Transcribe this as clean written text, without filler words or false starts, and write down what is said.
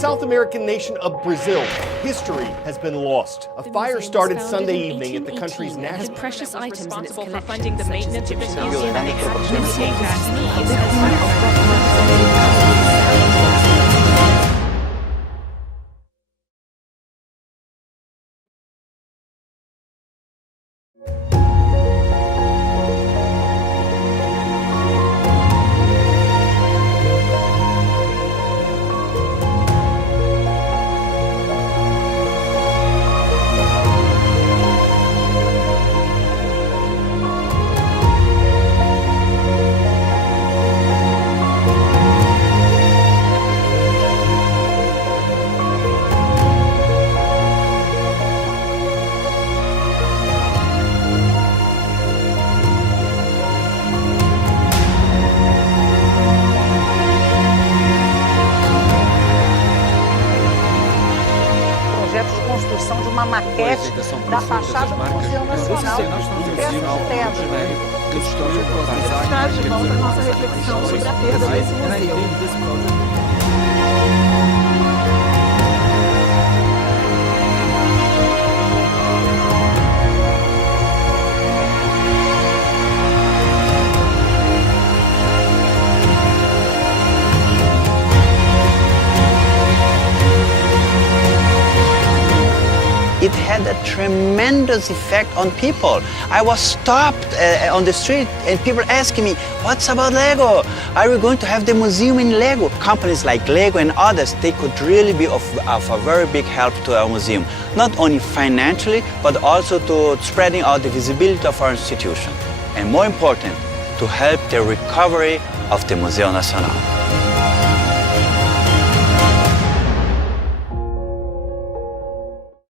South American nation of Brazil, history has been lost. A fire started Sunday evening at the country's has national... precious items in its for collection, funding the such as maintenance of the Egyptian museum. Projeto de construção de uma maquete da fachada do Museu Nacional de Peças de Pedra. Traz de volta a nossa reflexão sobre a perda desse museu. It had a tremendous effect on people. I was stopped on the street and people asking me, what's about Lego? Are we going to have the museum in Lego? Companies like Lego and others, they could really be of a very big help to our museum, not only financially, but also to spreading out the visibility of our institution. And more important, to help the recovery of the Museu Nacional.